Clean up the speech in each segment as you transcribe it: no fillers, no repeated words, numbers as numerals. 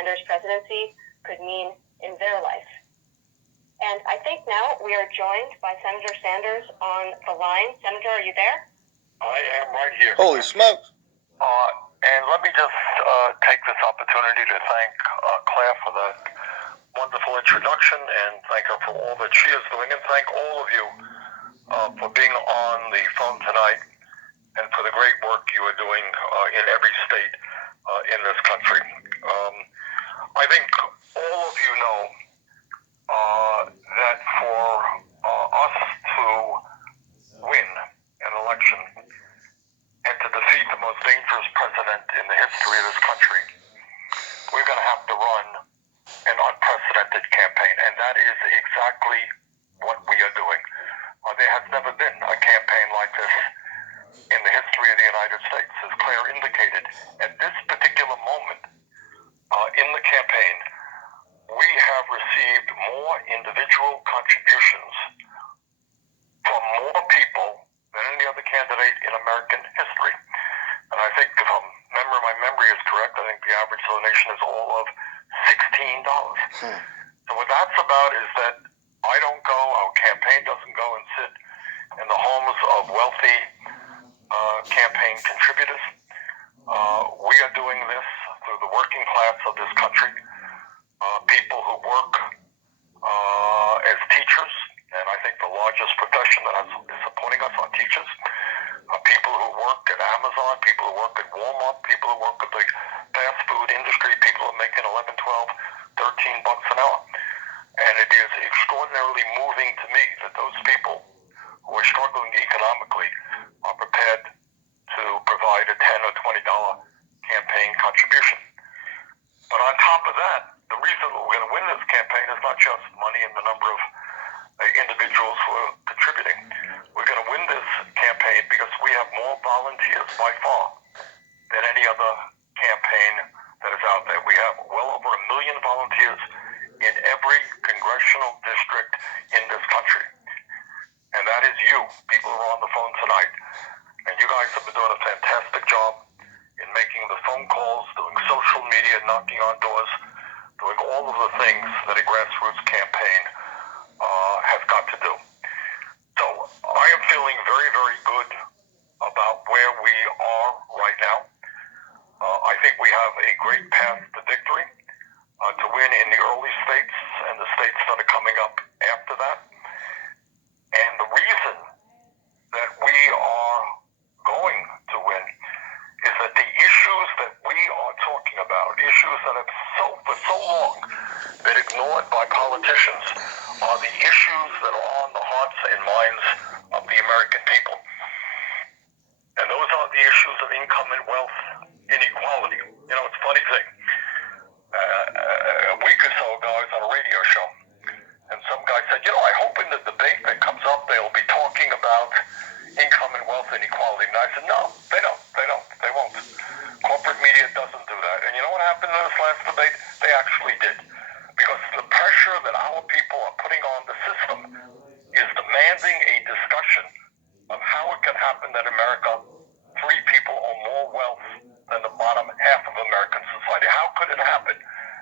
Sanders' presidency could mean in their life. And I think now we are joined by Senator Sanders on the line. Senator, are you there? I am right here. Holy smokes. And let me just take this opportunity to thank Claire for that wonderful introduction, and thank her for all that she is doing, and thank all of you for being on the phone tonight, and for the great work you are doing in every state in this country. I think all of you know that for us to win an election and to defeat the most dangerous president in the history of this country, we're going to have to run an unprecedented campaign, and that is exactly what we are doing. There has never been a campaign like this in the history of the United States. As Claire indicated, at this particular moment in the campaign, we have received more individual contributions from more people than any other candidate in American history. And I think if my memory is correct, I think the average donation is all of $16. So what that's about is that I don't go, our campaign doesn't go and sit in the homes of wealthy campaign contributors. We are doing this through the working class of this country, people who work as teachers, and I think the largest profession that is supporting us are teachers, people who work at Amazon, people who work at Walmart, people who work at the fast food industry, people who are making 11, 12, 13 bucks an hour. And it is extraordinarily moving to me that those people who are struggling economically are prepared to provide a $10 or $20 campaign contribution. But on top of that, the reason we're going to win this campaign is not just money and the number of individuals who are contributing. We're going to win this campaign because we have more volunteers by far than any other campaign that is out there. We have well over 1 million volunteers in every congressional district in this country. And that is you, people who are on the phone tonight. And you guys have been doing a fantastic job in making the phone calls, doing social media, knocking on doors, doing all of the things that a grassroots campaign has got to do. So I am feeling very, very good about where we are right now. I think we have a great path to victory, to win in the early states and the states that are coming up after that. And the reason that we are going to win is that the issues that we are talking about, issues that have for so long been ignored by politicians, are the issues that are on the hearts and minds of the American people. And those are the issues of income and wealth inequality. You know, it's a funny thing. A week or so ago, I was on a radio show, and some guy said, I hope in the debate that comes up, they'll be talking about income and wealth inequality. And I said, no, they won't. Corporate media doesn't do that. And you know what happened in this last debate? They actually did. Because the pressure that our people are putting on the system is demanding a discussion of how it can happen that America, 3 people own more wealth than the bottom half of American society. How could it happen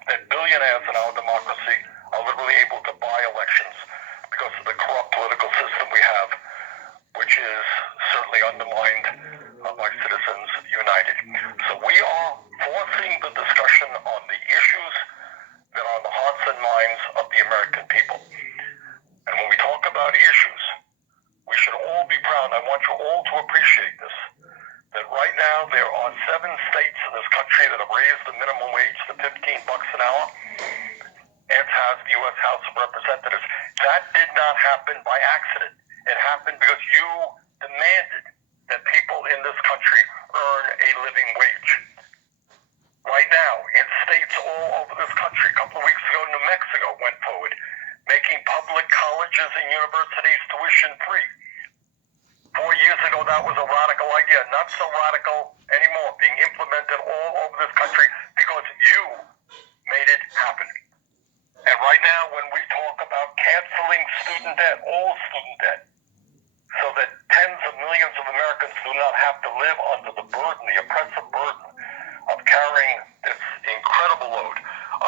that billionaires in our democracy are literally able to buy elections because of the corrupt political system we have, which is certainly undermined by Citizens United. So we are forcing the discussion on the issues that are on the hearts and minds of the American people. And when we talk about issues, we should all be proud. I want you all to appreciate this, that right now there are 7 states in this country that have raised the minimum wage to 15 bucks an hour, as has the U.S. House of Representatives. That did not happen by accident. It happened because you demanded that people in this country earn a living wage. Right now, in states all over this country, a couple of weeks ago, New Mexico went forward, making public colleges and universities tuition-free. 4 years ago, that was a radical idea. Not so radical anymore, being implemented all over this country because you made it happen. And right now, when we talk about canceling student debt, all student debt, so that tens of millions of Americans do not have to live under the burden, the oppressive burden of carrying this incredible load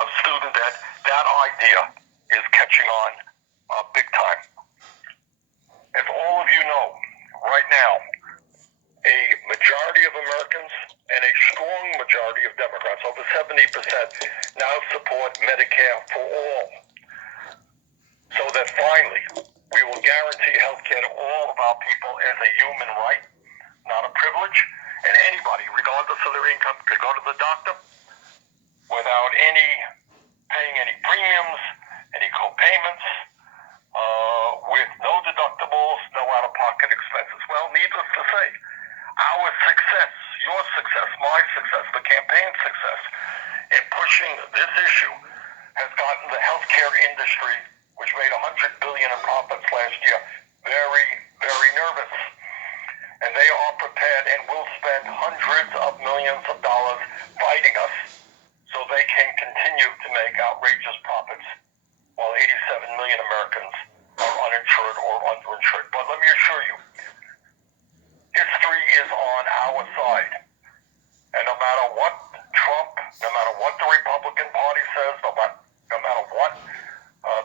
of student debt, that idea is catching on big time. As all of you know, right now, a majority of Americans and a strong majority of Democrats, over 70%, now support Medicare for all. So that finally, we will guarantee health care to all of our people as a human right, not a privilege, and anybody, regardless of their income, could go to the doctor without paying any premiums, any co-payments, with no deductibles, no out-of-pocket expenses. Well, needless to say, our success, your success, my success, the campaign's success in pushing this issue has gotten the healthcare industry, which made $100 billion in profits last year, very, very nervous. And they are prepared and will spend hundreds of millions of dollars fighting us so they can continue to make outrageous profits while 87 million Americans are uninsured or underinsured. But let me assure you, history is on our side. And no matter what Trump, no matter what the Republican Party says, no matter what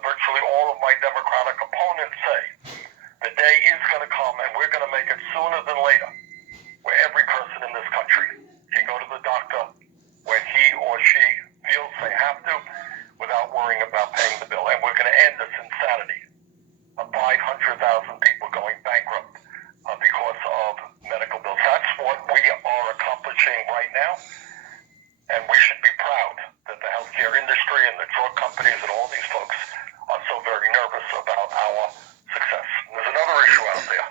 virtually all of my Democratic opponents say, the day is going to come, and we're going to make it sooner than later, where every person in this country can go to the doctor when he or she feels they have to without worrying about paying the bill. And we're going to end this insanity of 500,000 people going bankrupt because of medical bills. That's what we are accomplishing right now, and we should be proud that the healthcare industry and the drug companies and all these folks are so very nervous about our success. There's another issue out there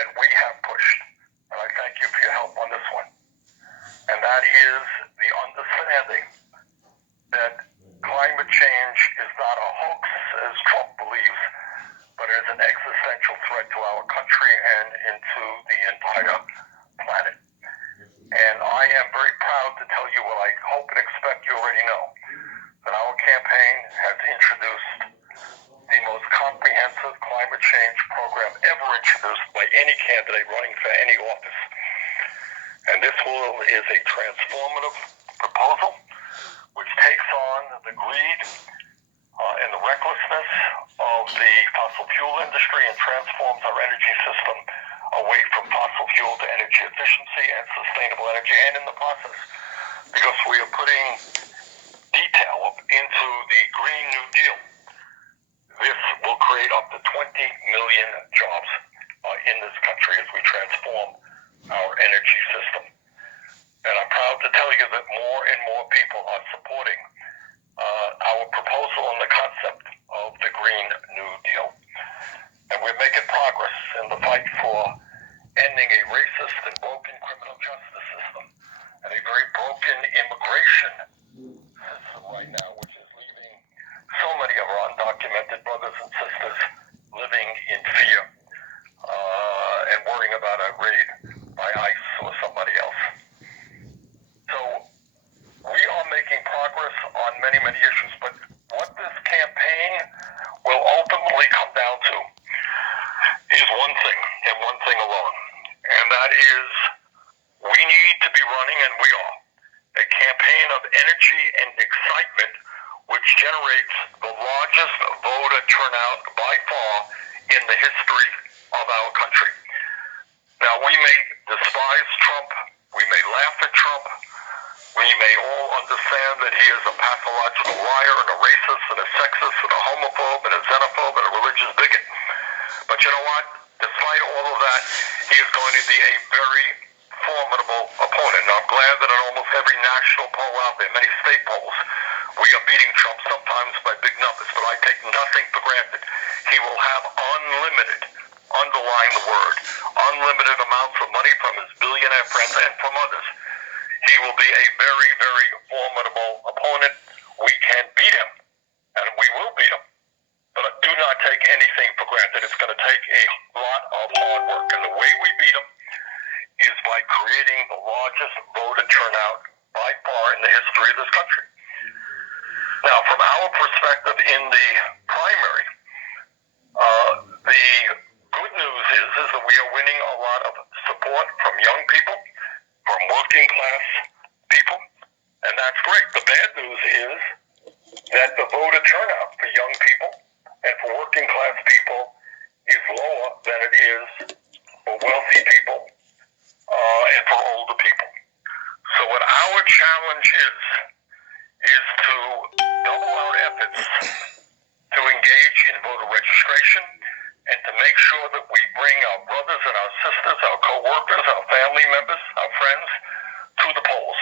that we have pushed, and I thank you for your help on this one, and that is the understanding that climate change is not a hoax, as Trump believes, but is an existential threat to our country and into the entire planet. And I am very proud to tell you what I hope and expect you already know, that our campaign has introduced the most comprehensive climate change program ever introduced by any candidate running for any office. And this is a transformative proposal which takes on the greed and the recklessness of the fossil fuel industry and transforms our energy system away from fossil fuel to energy efficiency and sustainable energy. And in the process, because we are putting detail into the Green New Deal, this will create up to 20 million jobs in this country as we transform our energy system. And I'm proud to tell you that more and more people are supporting our proposal and the concept of the Green New Deal. And we're making progress in the fight for ending a racist and broken criminal justice system and a very broken immigration system right now, which is leaving so many of our undocumented brothers and sisters living in fear and worrying about a raid by ICE or somebody else. So we are making progress on many, many issues, but what this campaign will ultimately come down to is one thing and one thing alone, and that is we need to be running, and we are, a campaign of energy and excitement which generates the largest voter turnout by far in the history of our country. Now, we may despise Trump, we may laugh at Trump, we may all understand that he is a pathological liar and a racist and a sexist and a homophobe and a xenophobe and a religious bigot. But you know what? Despite all of that, he is going to be a very formidable opponent. Now, I'm glad that in almost every national poll out there, many state polls, we are beating Trump sometimes by big numbers, but I take nothing for granted. He will have unlimited, underline the word, unlimited amounts of money from his billionaire friends and from others. He will be a very, very formidable opponent. We can beat him, and we will beat him. But do not take anything for granted. It's going to take a lot of hard work, and the way we beat him is by creating the largest voter turnout by far in the history of this country. Now, from our perspective in the primary, the good news is that we are winning a lot of support from young people, from working class people, and that's great. The bad news is voter turnout for young people and for working class people is lower than it is for wealthy people and for older people. So what our challenge is to double our efforts to engage in voter registration and to make sure that we bring our brothers and our sisters, our co-workers, our family members, our friends to the polls.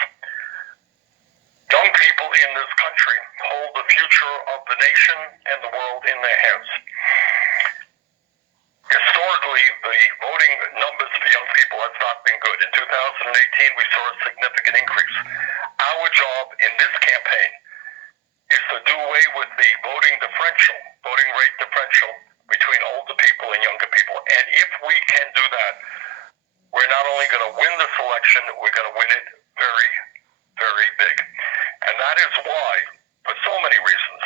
Young people in this country hold the future of the nation and the world in their hands. Historically, the voting numbers for young people has not been good. In 2018, we saw a significant increase. Our job in this campaign is to do away with the voting rate differential between older people and younger people. And if we can do that, we're not only going to win this election, we're going to win it very, very big. And that is why, for so many reasons,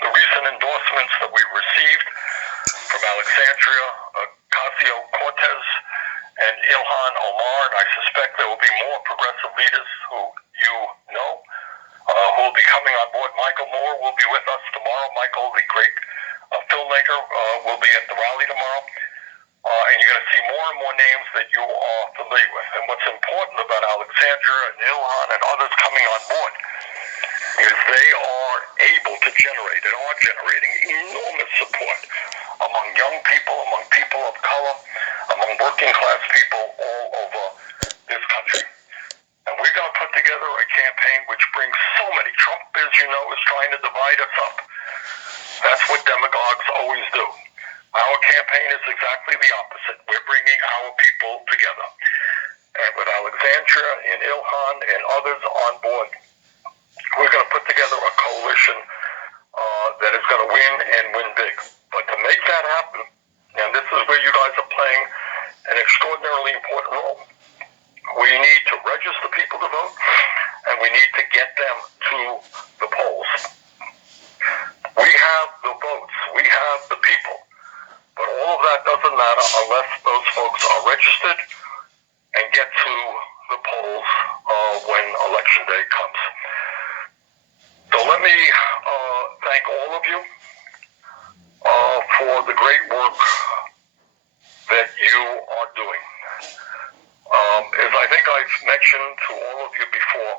the recent endorsements that we received from Alexandria Ocasio-Cortez and Ilhan Omar, and I suspect there will be more progressive leaders who you know, who will be coming on board. Michael Moore will be with us tomorrow. Michael, the great filmmaker, will be at the rally tomorrow. And you're going to see more and more names that you are familiar with. And what's important about Alexandria and Ilhan and others coming on board is they are able to generate and are generating enormous support among young people, among people of color, among working class people all over this country. And we're going to put together a campaign which brings so many. Trump, as you know, is trying to divide us up. That's what demagogues always do. Our campaign is exactly the opposite. We're bringing our people together. And with Alexandria and Ilhan and others on board, we're going to put together a coalition that is going to win and win big. But to make that happen, and this is where you guys are playing an extraordinarily important role, we need to register people to vote, and we need to get them to the polls. We have the votes. We have the people. But all of that doesn't matter unless those folks are registered and get to the polls when Election Day comes. So let me thank all of you for the great work that you are doing. As I think I've mentioned to all of you before,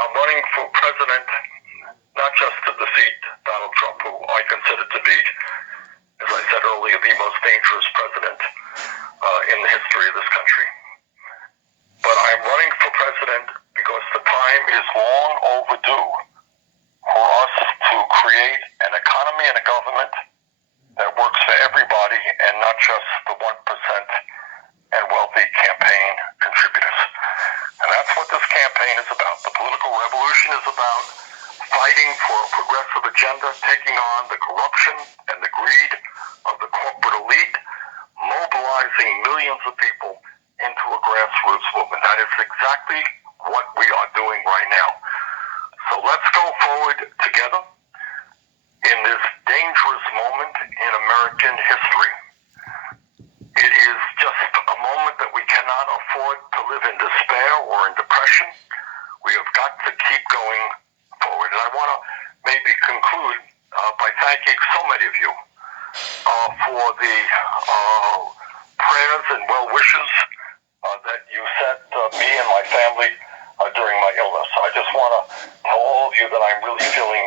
I'm running for president not just to defeat Donald Trump, who I consider to be, as I said earlier, the most dangerous president in the history of this country. But I'm running for president because the time is long overdue for us to create an economy and a government that works for everybody and not just the 1% and wealthy campaign contributors. And that's what this campaign is about. The political revolution is about fighting for a progressive agenda, taking on the corruption and the greed of the corporate elite, mobilizing millions of people into a grassroots movement. That is exactly what we are doing right now. So let's go forward together in this dangerous moment in American history. It is just a moment that we cannot afford to live in despair or in depression. We have got to keep going forward. And I want to maybe conclude by thanking so many of you for the prayers and well wishes that you sent me and my family during my illness. I just want to tell all of you that I'm really feeling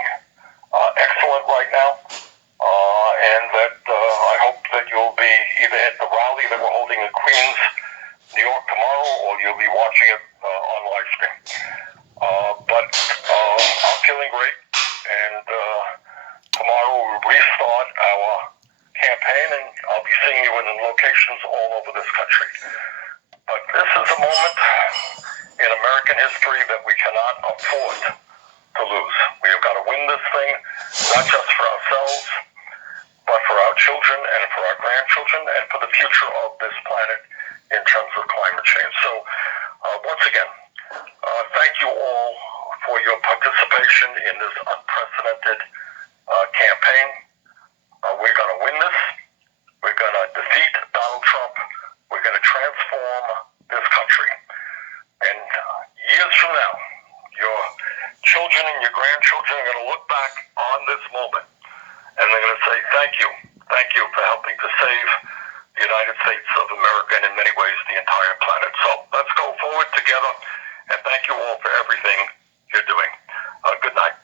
excellent right now, and that I hope that you'll be either at the rally that we're holding in Queens, New York tomorrow, or you'll be watching it on live stream. But I'm feeling great, and tomorrow we'll restart our campaign, and I'll be seeing you in locations all over this country. But this is a moment in American history that we cannot afford to lose. We have got to win this thing, not just for ourselves, but for our children and for our grandchildren and for the future of this planet in terms of climate change. So once again, thank you all for your participation in this unprecedented campaign. We're going to win this. We're going to defeat Donald Trump. We're going to transform this country. And years from now, your children and your grandchildren are going to look back on this moment, and they're going to say, thank you for helping to save the United States of America and in many ways the entire planet. So let's go forward together, and thank you all for everything you're doing. Good night.